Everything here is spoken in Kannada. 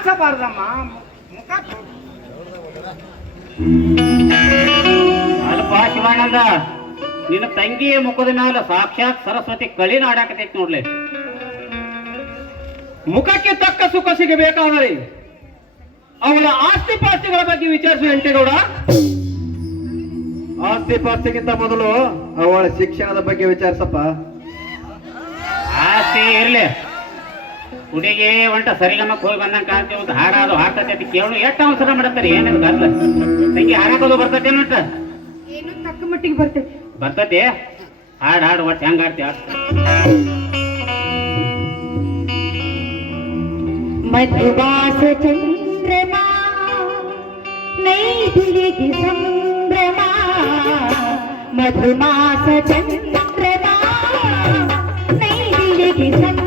ನಾಚಬಾರ್ದಮ್ಮ ಮುಖ ಅಲ್ಪ ಶಿವಾನಂದ ನಿನ್ನ ತಂಗಿಯ ಮುಖದ ಮೇಲೆ ಸಾಕ್ಷಾತ್ ಸರಸ್ವತಿ ಕಳಿ ನಾಡಾಕತೈತಿ ನೋಡ್ಲಿ. ಮುಖಕ್ಕೆ ತಕ್ಕ ಸುಖ ಸಿಗಬೇಕಾದರೆ ಅವಳ ಆಸ್ತಿ ಪಾಸ್ತಿಗಳ ಬಗ್ಗೆ ವಿಚಾರಿಸು ಎಂಟೇಗೌಡ. ಆಸ್ತಿ ಪಾಸ್ತಿಗಿಂತ ಮೊದಲು ಅವಳ ಶಿಕ್ಷಣದ ಬಗ್ಗೆ ವಿಚಾರಿಸಪ್ಪ. ಆಸ್ತಿ ಇರ್ಲಿ. ಹುಡುಗಿ ಒಂಟ ಸರಿಗಮ್ಮ ಹೋಗಿ ಬಂದಂಗ ಕಾಂತಿ ಒಂದು ಹಾರ ಅದು ಹಾರ್ತೈತಿ ಅಂತ ಕೇಳು. ಎಷ್ಟು ಅವಸರ ಮಾಡತ್ತಾರೆ ಏನಿದು ಗದ್ಲ ತಂಗಿ ಹಾರಾಕೋದು ಬರ್ತೈತಿ ಉಂಟ ಏನು ತಕ್ಕ ಮಟ್ಟಿಗೆ ಬರ್ತೈತಿ. ಬರ್ತತೆ? ಹಾಡ್ ಹಾಡು ಒಟ್ಟು ಹೆಂಗ ಆಡ್ತಿ ಚಂದ್ರಮಾ ಮಧುವಾಸ ಚಂದ್ರಮಾ ನೈದಿಲಿಗೆ ಸಂಭ್ರಮ. ಮಧುಮಾಸ ಚಂದ್ರಮಾ ನೈದಿಲಿಗೆ ಸಂಭ್ರಮ.